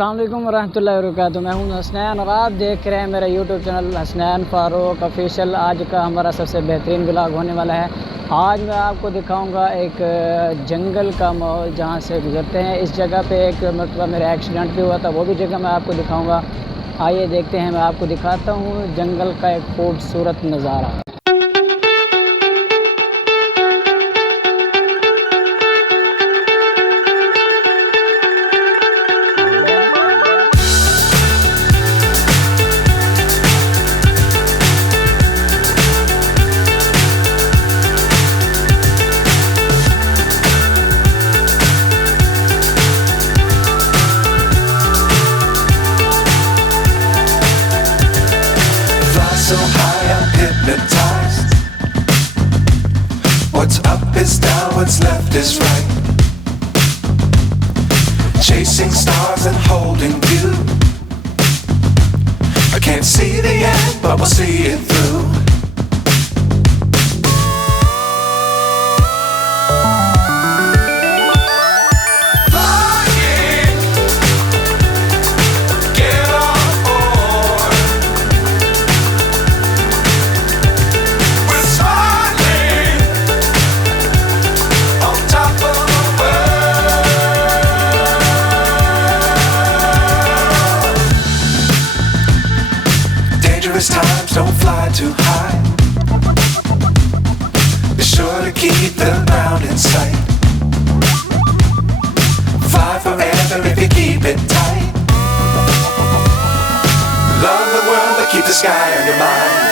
अस्सलाम वालेकुम रहमतुल्लाहि व बरकातुहू। मैं हूं हसनैन और आप देख रहे हैं मेरा यूट्यूब चैनल हसनैन फ़ारूक ऑफिशियल। आज का हमारा सबसे बेहतरीन व्लॉग होने वाला है। आज मैं आपको दिखाऊंगा एक जंगल का माहौल जहां से गुजरते हैं। इस जगह पे एक मतलब मेरा एक्सीडेंट भी हुआ था, वो भी जगह मैं आपको दिखाऊंगा। आइए देखते हैं, मैं आपको दिखाता हूँ जंगल का एक खूबसूरत नज़ारा। So high I'm hypnotized. What's up is down, what's left is right. Chasing stars and holding you. I can't see the end, but we'll see it through. Times don't fly too high. Be sure to keep the ground in sight. Fly forever if you keep it tight. Love the world but keep the sky on your mind.